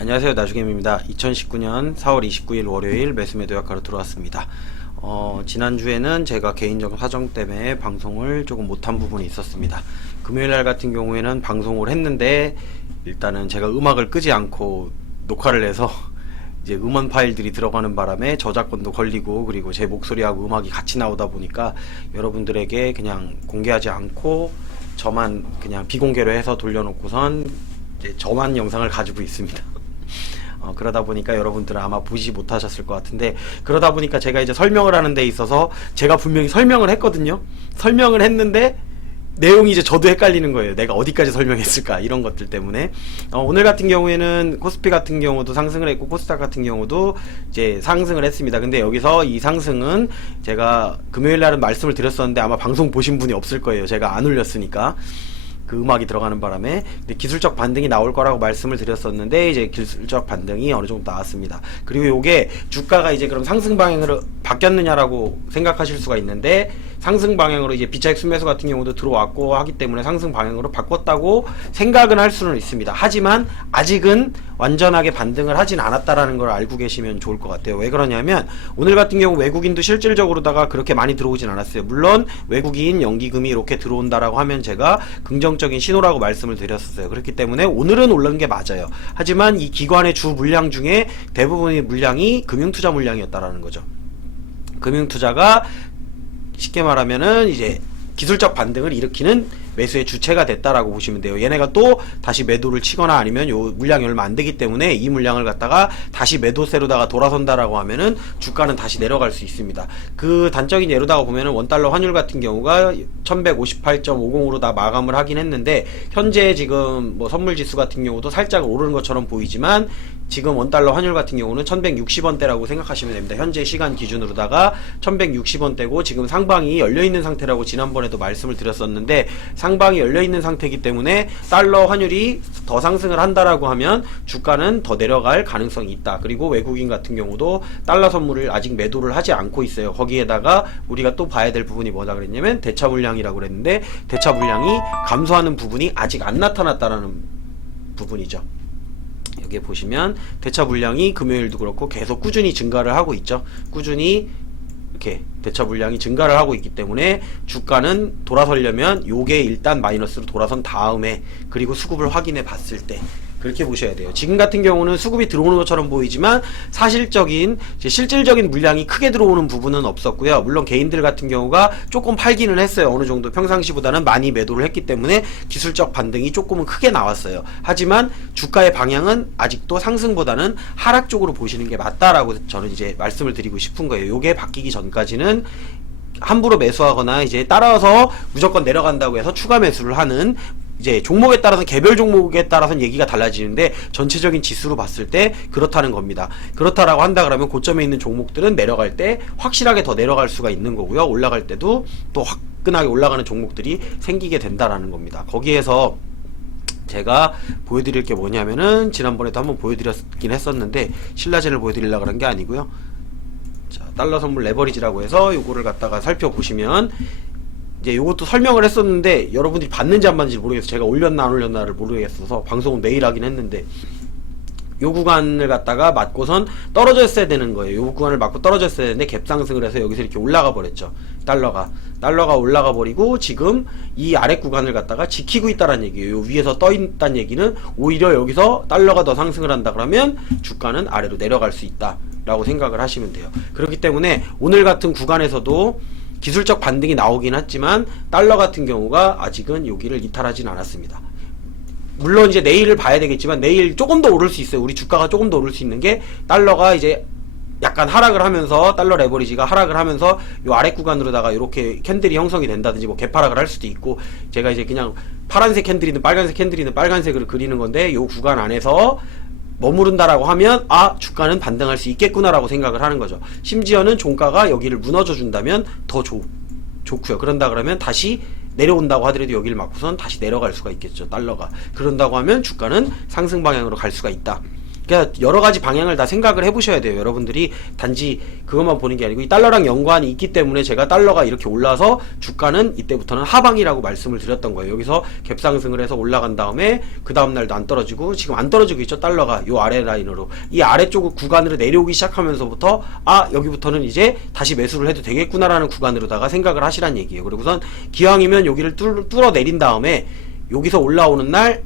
안녕하세요, 나주겜입니다. 2019년 4월 29일 월요일 매수매도 약화로 들어왔습니다. 지난주에는 제가 개인적 사정 때문에 방송을 조금 못한 부분이 있었습니다. 금요일날 같은 경우에는 방송을 했는데 일단은 제가 음악을 끄지 않고 녹화를 해서 이제 음원 파일들이 들어가는 바람에 저작권도 걸리고, 그리고 제 목소리하고 음악이 같이 나오다 보니까 여러분들에게 그냥 공개하지 않고 저만 그냥 비공개로 해서 돌려놓고선 이제 저만 영상을 가지고 있습니다. 그러다 보니까 여러분들은 아마 보지 못하셨을 것 같은데, 그러다 보니까 제가 이제 설명을 하는 데 있어서 제가 분명히 설명을 했거든요. 설명을 했는데 내용이 이제 저도 헷갈리는 거예요. 내가 어디까지 설명했을까, 이런 것들 때문에. 오늘 같은 경우에는 코스피 같은 경우도 상승을 했고 코스닥 같은 경우도 이제 상승을 했습니다. 근데 여기서 이 상승은 제가 금요일 날은 말씀을 드렸었는데 아마 방송 보신 분이 없을 거예요. 제가 안 올렸으니까. 그 음악이 들어가는 바람에. 근데 기술적 반등이 나올 거라고 말씀을 드렸었는데 이제 기술적 반등이 어느 정도 나왔습니다. 그리고 요게 주가가 이제 그럼 상승 방향으로 바뀌었느냐라고 생각하실 수가 있는데, 상승 방향으로 이제 비차익 순매수 같은 경우도 들어왔고 하기 때문에 상승 방향으로 바꿨다고 생각은 할 수는 있습니다. 하지만 아직은 완전하게 반등을 하진 않았다라는 걸 알고 계시면 좋을 것 같아요. 왜 그러냐면 오늘 같은 경우 외국인도 실질적으로다가 그렇게 많이 들어오진 않았어요. 물론 외국인 연기금이 이렇게 들어온다라고 하면 제가 긍정적인 신호라고 말씀을 드렸었어요. 그렇기 때문에 오늘은 올라온 게 맞아요. 하지만 이 기관의 주 물량 중에 대부분의 물량이 금융투자 물량이었다라는 거죠. 금융투자가 쉽게 말하면은 이제 기술적 반등을 일으키는 매수의 주체가 됐다라고 보시면 돼요. 얘네가 또 다시 매도를 치거나 아니면 요 물량이 얼마 안 되기 때문에 이 물량을 갖다가 다시 매도세로다가 돌아선다라고 하면은 주가는 다시 내려갈 수 있습니다. 그 단적인 예로다가 보면은 원달러 환율 같은 경우가 1158.50으로 다 마감을 하긴 했는데, 현재 지금 뭐 선물 지수 같은 경우도 살짝 오르는 것처럼 보이지만 지금 원달러 환율 같은 경우는 1160원대라고 생각하시면 됩니다. 현재 시간 기준으로다가 1160원대고 지금 상방이 열려있는 상태라고 지난번에도 말씀을 드렸었는데, 상방이 열려있는 상태이기 때문에 달러 환율이 더 상승을 한다라고 하면 주가는 더 내려갈 가능성이 있다. 그리고 외국인 같은 경우도 달러 선물을 아직 매도를 하지 않고 있어요. 거기에다가 우리가 또 봐야 될 부분이 뭐다 그랬냐면 대차 물량이라고 그랬는데, 대차 물량이 감소하는 부분이 아직 안 나타났다라는 부분이죠. 여기 보시면 대차 물량이 금요일도 그렇고 계속 꾸준히 증가를 하고 있죠. 꾸준히 이렇게 대차 물량이 증가를 하고 있기 때문에 주가는 돌아서려면 요게 일단 마이너스로 돌아선 다음에, 그리고 수급을 확인해 봤을 때 그렇게 보셔야 돼요. 지금 같은 경우는 수급이 들어오는 것처럼 보이지만 사실적인 실질적인 물량이 크게 들어오는 부분은 없었고요. 물론 개인들 같은 경우가 조금 팔기는 했어요. 어느 정도 평상시보다는 많이 매도를 했기 때문에 기술적 반등이 조금은 크게 나왔어요. 하지만 주가의 방향은 아직도 상승보다는 하락 쪽으로 보시는 게 맞다라고 저는 이제 말씀을 드리고 싶은 거예요. 요게 바뀌기 전까지는 함부로 매수하거나 이제 따라서 무조건 내려간다고 해서 추가 매수를 하는, 이제 종목에 따라서 개별 종목에 따라서는 얘기가 달라지는데 전체적인 지수로 봤을 때 그렇다는 겁니다. 그렇다라고 한다 그러면 고점에 있는 종목들은 내려갈 때 확실하게 더 내려갈 수가 있는 거고요. 올라갈 때도 또 화끈하게 올라가는 종목들이 생기게 된다라는 겁니다. 거기에서 제가 보여드릴 게 뭐냐면은 지난번에도 한번 보여드렸긴 했었는데 신라젠을 보여드리려고 그런 게 아니고요. 자, 달러 선물 레버리지라고 해서 요거를 갖다가 살펴보시면 이제 요것도 설명을 했었는데 여러분들이 봤는지 안 봤는지 모르겠어요. 제가 올렸나 안 올렸나를 모르겠어서 방송은 매일 하긴 했는데, 요 구간을 갖다가 맞고선 떨어졌어야 되는 거예요. 요 구간을 맞고 떨어졌어야 되는데 갭상승을 해서 여기서 이렇게 올라가 버렸죠. 달러가 올라가 버리고 지금 이 아래 구간을 갖다가 지키고 있다는 얘기예요. 요 위에서 떠 있다는 얘기는 오히려 여기서 달러가 더 상승을 한다 그러면 주가는 아래로 내려갈 수 있다 라고 생각을 하시면 돼요. 그렇기 때문에 오늘 같은 구간에서도 기술적 반등이 나오긴 했지만 달러 같은 경우가 아직은 여기를 이탈하진 않았습니다. 물론 이제 내일을 봐야 되겠지만 내일 조금 더 오를 수 있어요. 우리 주가가 조금 더 오를 수 있는 게, 달러가 이제 약간 하락을 하면서 달러 레버리지가 하락을 하면서 요 아래 구간으로다가 이렇게 캔들이 형성이 된다든지 뭐 개파락을 할 수도 있고, 제가 이제 그냥 파란색 캔들이든 빨간색 캔들이든 빨간색을 그리는 건데 요 구간 안에서 머무른다라고 하면 주가는 반등할 수 있겠구나라고 생각을 하는 거죠. 심지어는 종가가 여기를 무너져 준다면 더 좋고요. 그런다 그러면 다시 내려온다고 하더라도 여기를 맞고선 다시 내려갈 수가 있겠죠. 달러가 그런다고 하면 주가는 상승 방향으로 갈 수가 있다. 그러니까 여러 가지 방향을 다 생각을 해보셔야 돼요. 여러분들이 단지 그것만 보는 게 아니고 이 달러랑 연관이 있기 때문에 제가 달러가 이렇게 올라서 주가는 이때부터는 하방이라고 말씀을 드렸던 거예요. 여기서 갭상승을 해서 올라간 다음에 그 다음날도 안 떨어지고 지금 안 떨어지고 있죠. 달러가 요 아래 라인으로 이 아래쪽 구간으로 내려오기 시작하면서부터 여기부터는 이제 다시 매수를 해도 되겠구나라는 구간으로다가 생각을 하시란 얘기예요. 그리고선 기왕이면 여기를 뚫어 내린 다음에 여기서 올라오는 날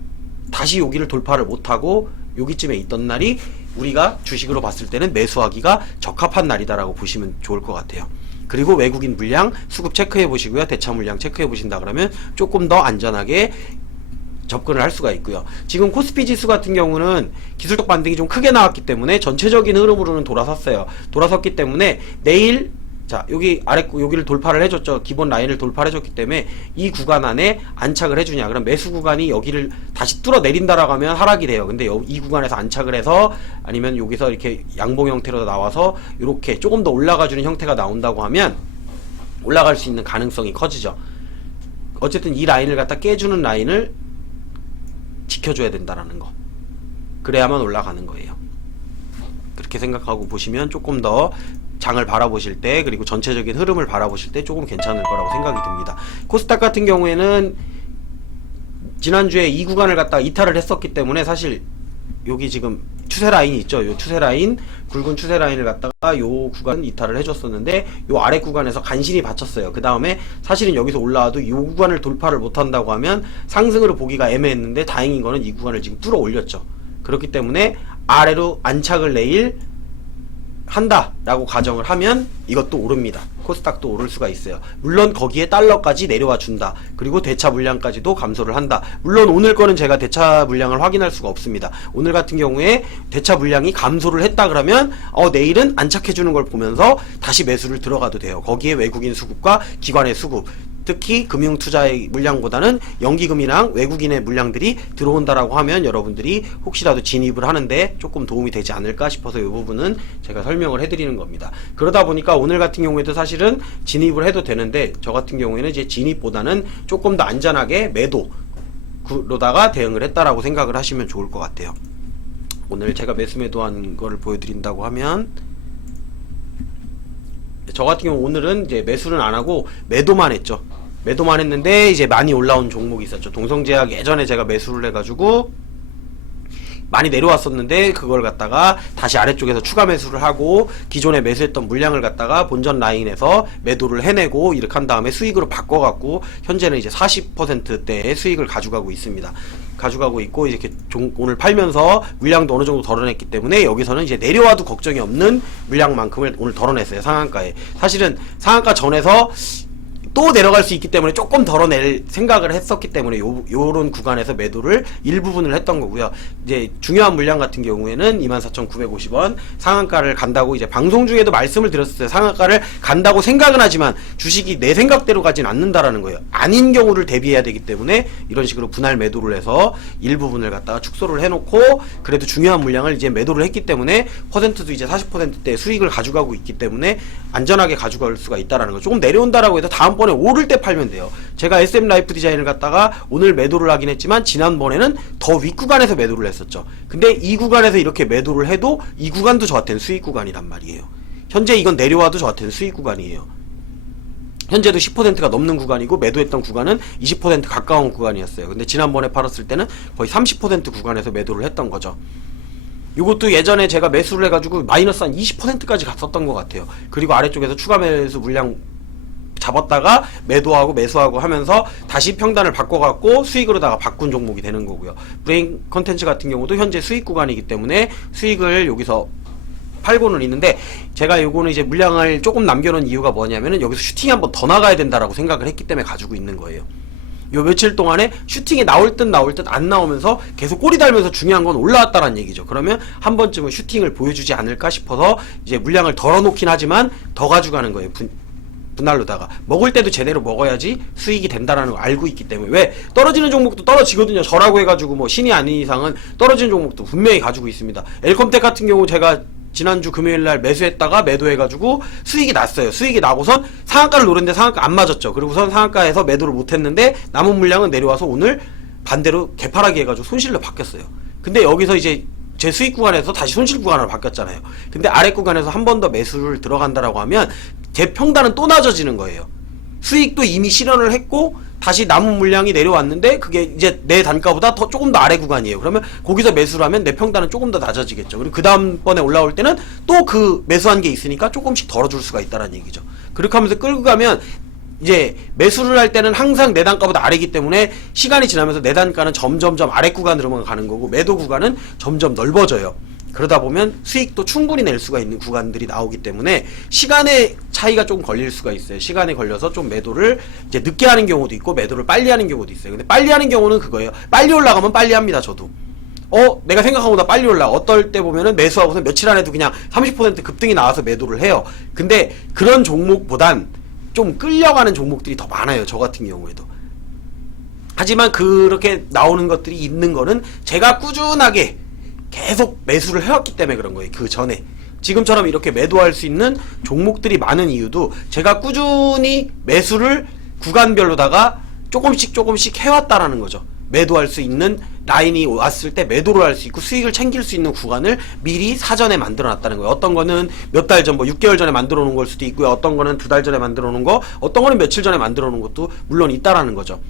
다시 여기를 돌파를 못하고 여기쯤에 있던 날이 우리가 주식으로 봤을 때는 매수하기가 적합한 날이다라고 보시면 좋을 것 같아요. 그리고 외국인 물량 수급 체크해 보시고요. 대차 물량 체크해 보신다 그러면 조금 더 안전하게 접근을 할 수가 있고요. 지금 코스피 지수 같은 경우는 기술적 반등이 좀 크게 나왔기 때문에 전체적인 흐름으로는 돌아섰어요. 돌아섰기 때문에 내일 자 여기 아래 여기를 돌파를 해줬죠. 기본 라인을 돌파를 해줬기 때문에 이 구간 안에 안착을 해주냐, 그럼 매수 구간이 여기를 다시 뚫어 내린다라고 하면 하락이 돼요. 근데 이 구간에서 안착을 해서 아니면 여기서 이렇게 양봉 형태로 나와서 이렇게 조금 더 올라가주는 형태가 나온다고 하면 올라갈 수 있는 가능성이 커지죠. 어쨌든 이 라인을 갖다 깨주는 라인을 지켜줘야 된다라는 거, 그래야만 올라가는 거예요. 그렇게 생각하고 보시면 조금 더 장을 바라보실 때, 그리고 전체적인 흐름을 바라보실 때 조금 괜찮을 거라고 생각이 듭니다. 코스닥 같은 경우에는 지난주에 이 구간을 갖다가 이탈을 했었기 때문에 사실 여기 지금 추세 라인이 있죠. 요 추세 라인, 굵은 추세 라인을 갖다가 요 구간 이탈을 해줬었는데 요 아래 구간에서 간신히 받쳤어요. 그 다음에 사실은 여기서 올라와도 요 구간을 돌파를 못한다고 하면 상승으로 보기가 애매했는데 다행인 거는 이 구간을 지금 뚫어 올렸죠. 그렇기 때문에 아래로 안착을 내일 한다라고 가정을 하면 이것도 오릅니다. 코스닥도 오를 수가 있어요. 물론 거기에 달러까지 내려와 준다. 그리고 대차 물량까지도 감소를 한다. 물론 오늘 거는 제가 대차 물량을 확인할 수가 없습니다. 오늘 같은 경우에 대차 물량이 감소를 했다 그러면 내일은 안착해 주는 걸 보면서 다시 매수를 들어가도 돼요. 거기에 외국인 수급과 기관의 수급, 특히 금융투자의 물량보다는 연기금이랑 외국인의 물량들이 들어온다라고 하면 여러분들이 혹시라도 진입을 하는데 조금 도움이 되지 않을까 싶어서 이 부분은 제가 설명을 해드리는 겁니다. 그러다 보니까 오늘 같은 경우에도 사실은 진입을 해도 되는데 저 같은 경우에는 이제 진입보다는 조금 더 안전하게 매도로다가 대응을 했다라고 생각을 하시면 좋을 것 같아요. 오늘 제가 매수한 거를 보여드린다고 하면 저 같은 경우 오늘은 이제 매수는 안 하고 매도만 했죠. 매도만 했는데 이제 많이 올라온 종목이 있었죠. 동성제약 예전에 제가 매수를 해가지고 많이 내려왔었는데 그걸 갖다가 다시 아래쪽에서 추가 매수를 하고 기존에 매수했던 물량을 갖다가 본전 라인에서 매도를 해내고 이렇게 한 다음에 수익으로 바꿔갖고 현재는 이제 40%대의 수익을 가져가고 있습니다. 가져가고 있고 이렇게 오늘 팔면서 물량도 어느 정도 덜어냈기 때문에 여기서는 이제 내려와도 걱정이 없는 물량만큼을 오늘 덜어냈어요. 상한가에. 사실은 상한가 전에서 또 내려갈 수 있기 때문에 조금 덜어낼 생각을 했었기 때문에 요런 구간에서 매도를 일부분을 했던 거고요. 이제 중요한 물량 같은 경우에는 24,950원 상한가를 간다고 이제 방송 중에도 말씀을 드렸었어요. 상한가를 간다고 생각은 하지만 주식이 내 생각대로 가진 않는다라는 거예요. 아닌 경우를 대비해야 되기 때문에 이런 식으로 분할 매도를 해서 일부분을 갖다가 축소를 해놓고 그래도 중요한 물량을 이제 매도를 했기 때문에 퍼센트도 이제 40%대 수익을 가져가고 있기 때문에 안전하게 가져갈 수가 있다라는 거. 조금 내려온다라고 해도 다음번에 오를 때 팔면 돼요. 제가 SM 라이프 디자인을 갖다가 오늘 매도를 하긴 했지만 지난번에는 더 윗구간에서 매도를 했었죠. 근데 이 구간에서 이렇게 매도를 해도 이 구간도 저한테는 수익 구간이란 말이에요. 현재 이건 내려와도 저한테는 수익 구간이에요. 현재도 10%가 넘는 구간이고 매도했던 구간은 20% 가까운 구간이었어요. 근데 지난번에 팔았을 때는 거의 30% 구간에서 매도를 했던 거죠. 이것도 예전에 제가 매수를 해가지고 마이너스 한 20%까지 갔었던 것 같아요. 그리고 아래쪽에서 추가 매수 물량 잡았다가 매도하고 매수하고 하면서 다시 평단을 바꿔갖고 수익으로다가 바꾼 종목이 되는 거고요. 브레인 컨텐츠 같은 경우도 현재 수익 구간이기 때문에 수익을 여기서 팔고는 있는데 제가 요거는 이제 물량을 조금 남겨놓은 이유가 뭐냐면은 여기서 슈팅이 한번 더 나가야 된다라고 생각을 했기 때문에 가지고 있는 거예요. 요 며칠 동안에 슈팅이 나올 듯 안 나오면서 계속 꼬리 달면서 중요한 건 올라왔다라는 얘기죠. 그러면 한 번쯤은 슈팅을 보여주지 않을까 싶어서 이제 물량을 덜어놓긴 하지만 더 가져가는 거예요. 분할로다가 먹을 때도 제대로 먹어야지 수익이 된다라는 걸 알고 있기 때문에. 왜 떨어지는 종목도 떨어지거든요. 저라고 해가지고 뭐 신이 아닌 이상은 떨어지는 종목도 분명히 가지고 있습니다. 엘컴텍 같은 경우 제가 지난주 금요일날 매수했다가 매도해가지고 수익이 났어요. 수익이 나고선 상한가를 노렸는데 상한가 안 맞았죠. 그리고선 상한가에서 매도를 못했는데 남은 물량은 내려와서 오늘 반대로 개파라기 해가지고 손실로 바뀌었어요. 근데 여기서 이제 제 수익 구간에서 다시 손실 구간으로 바뀌었잖아요. 근데 아래 구간에서 한 번 더 매수를 들어간다라고 하면 제 평단은 또 낮아지는 거예요. 수익도 이미 실현을 했고 다시 남은 물량이 내려왔는데 그게 이제 내 단가보다 더 조금 더 아래 구간이에요. 그러면 거기서 매수를 하면 내 평단은 조금 더 낮아지겠죠. 그리고 그 다음번에 올라올 때는 또 그 매수한 게 있으니까 조금씩 덜어줄 수가 있다는 얘기죠. 그렇게 하면서 끌고 가면 이제 매수를 할 때는 항상 내 단가보다 아래이기 때문에 시간이 지나면서 내 단가는 점점점 아래 구간으로만 가는 거고 매도 구간은 점점 넓어져요. 그러다 보면 수익도 충분히 낼 수가 있는 구간들이 나오기 때문에 시간의 차이가 조금 걸릴 수가 있어요. 시간에 걸려서 좀 매도를 이제 늦게 하는 경우도 있고 매도를 빨리 하는 경우도 있어요. 근데 빨리 하는 경우는 그거예요. 빨리 올라가면 빨리 합니다. 저도. 내가 생각한 것보다 빨리 올라가. 어떨 때 보면은 매수하고서 며칠 안에도 그냥 30% 급등이 나와서 매도를 해요. 근데 그런 종목보단 좀 끌려가는 종목들이 더 많아요. 저 같은 경우에도. 하지만 그렇게 나오는 것들이 있는 거는 제가 꾸준하게 계속 매수를 해왔기 때문에 그런 거예요. 그 전에. 지금처럼 이렇게 매도할 수 있는 종목들이 많은 이유도 제가 꾸준히 매수를 구간별로다가 조금씩 해왔다라는 거죠. 매도할 수 있는 라인이 왔을 때 매도를 할 수 있고 수익을 챙길 수 있는 구간을 미리 사전에 만들어 놨다는 거예요. 어떤 거는 몇 달 전, 6개월 전에 만들어 놓은 걸 수도 있고요. 어떤 거는 2달 전에 만들어 놓은 거, 어떤 거는 며칠 전에 만들어 놓은 것도 물론 있다라는 거죠.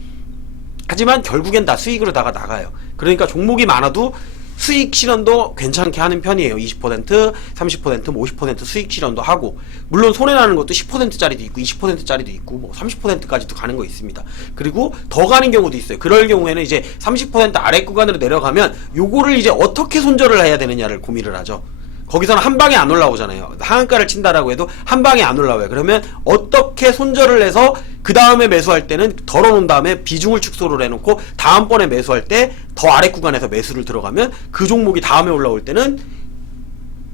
하지만 결국엔 다 수익으로 다가 나가요. 그러니까 종목이 많아도 수익 실현도 괜찮게 하는 편이에요. 20%, 30%, 50% 수익 실현도 하고 물론 손해나는 것도 10%짜리도 있고 20%짜리도 있고 뭐 30%까지도 가는 거 있습니다. 그리고 더 가는 경우도 있어요. 그럴 경우에는 이제 30% 아래 구간으로 내려가면 요거를 이제 어떻게 손절을 해야 되느냐를 고민을 하죠. 거기서는 한 방에 안 올라오잖아요. 하한가를 친다라고 해도 한 방에 안 올라와요. 그러면 어떻게 손절을 해서 그 다음에 매수할 때는 덜어놓은 다음에 비중을 축소를 해놓고 다음번에 매수할 때 더 아래 구간에서 매수를 들어가면 그 종목이 다음에 올라올 때는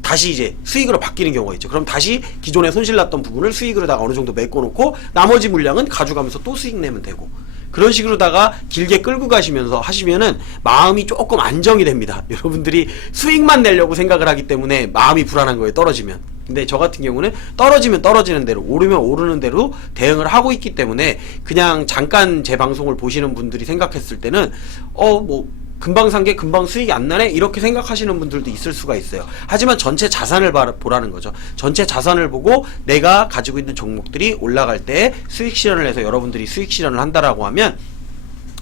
다시 이제 수익으로 바뀌는 경우가 있죠. 그럼 다시 기존에 손실 났던 부분을 수익으로다가 어느 정도 메꿔놓고 나머지 물량은 가져가면서 또 수익 내면 되고 그런 식으로다가 길게 끌고 가시면서 하시면은 마음이 조금 안정이 됩니다. 여러분들이 수익만 내려고 생각을 하기 때문에 마음이 불안한 거예요. 떨어지면. 근데 저 같은 경우는 떨어지면 떨어지는 대로 오르면 오르는 대로 대응을 하고 있기 때문에 그냥 잠깐 제 방송을 보시는 분들이 생각했을 때는 뭐 금방 산 게 금방 수익이 안 나네? 이렇게 생각하시는 분들도 있을 수가 있어요. 하지만 전체 자산을 보라는 거죠. 전체 자산을 보고 내가 가지고 있는 종목들이 올라갈 때 수익 실현을 해서 여러분들이 수익 실현을 한다라고 하면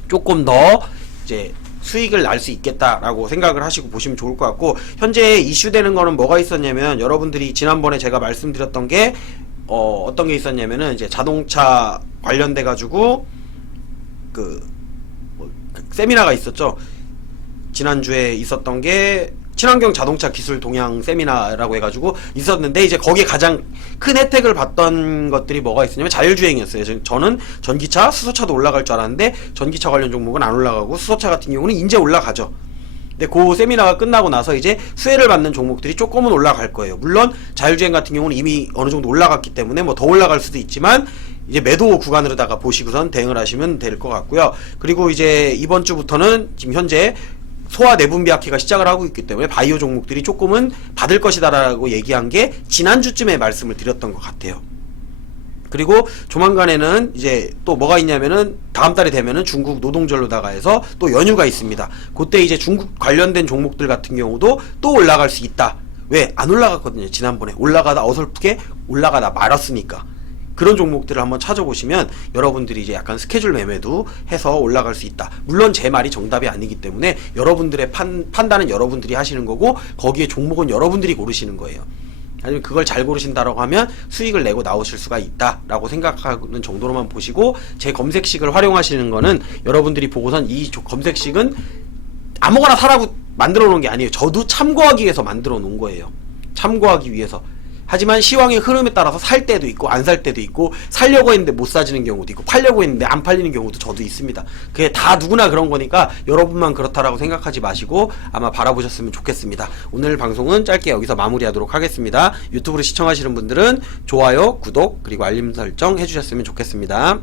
조금 더 이제 수익을 날 수 있겠다라고 생각을 하시고 보시면 좋을 것 같고 현재 이슈되는 거는 뭐가 있었냐면 여러분들이 지난번에 제가 말씀드렸던 게 어떤 게 있었냐면은 이제 자동차 관련돼 가지고 세미나가 있었죠. 지난주에 있었던 게 친환경 자동차 기술 동향 세미나라고 해가지고 있었는데 이제 거기에 가장 큰 혜택을 받던 것들이 뭐가 있었냐면 자율주행이었어요. 저는 전기차, 수소차도 올라갈 줄 알았는데 전기차 관련 종목은 안 올라가고 수소차 같은 경우는 이제 올라가죠. 근데 그 세미나가 끝나고 나서 이제 수혜를 받는 종목들이 조금은 올라갈 거예요. 물론 자율주행 같은 경우는 이미 어느 정도 올라갔기 때문에 뭐 더 올라갈 수도 있지만 이제 매도 구간으로다가 보시고선 대응을 하시면 될 것 같고요. 그리고 이제 이번 주부터는 지금 현재 소화 내분비학회가 시작을 하고 있기 때문에 바이오 종목들이 조금은 받을 것이다라고 얘기한 게 지난주쯤에 말씀을 드렸던 것 같아요. 그리고 조만간에는 이제 또 뭐가 있냐면은 다음 달이 되면은 중국 노동절로다가 해서 또 연휴가 있습니다. 그때 이제 중국 관련된 종목들 같은 경우도 또 올라갈 수 있다. 왜? 안 올라갔거든요. 지난번에 올라가다 어설프게 올라가다 말았으니까. 그런 종목들을 한번 찾아보시면 여러분들이 이제 약간 스케줄 매매도 해서 올라갈 수 있다. 물론 제 말이 정답이 아니기 때문에 여러분들의 판단은 여러분들이 하시는 거고 거기에 종목은 여러분들이 고르시는 거예요. 아니면 그걸 잘 고르신다라고 하면 수익을 내고 나오실 수가 있다라고 생각하는 정도로만 보시고 제 검색식을 활용하시는 거는 여러분들이 보고선 이 검색식은 아무거나 사라고 만들어 놓은 게 아니에요. 저도 참고하기 위해서 만들어 놓은 거예요. 참고하기 위해서. 하지만 시황의 흐름에 따라서 살 때도 있고 안 살 때도 있고 살려고 했는데 못 사지는 경우도 있고 팔려고 했는데 안 팔리는 경우도 저도 있습니다. 그게 다 누구나 그런 거니까 여러분만 그렇다라고 생각하지 마시고 아마 바라보셨으면 좋겠습니다. 오늘 방송은 짧게 여기서 마무리하도록 하겠습니다. 유튜브로 시청하시는 분들은 좋아요, 구독 그리고 알림 설정 해주셨으면 좋겠습니다.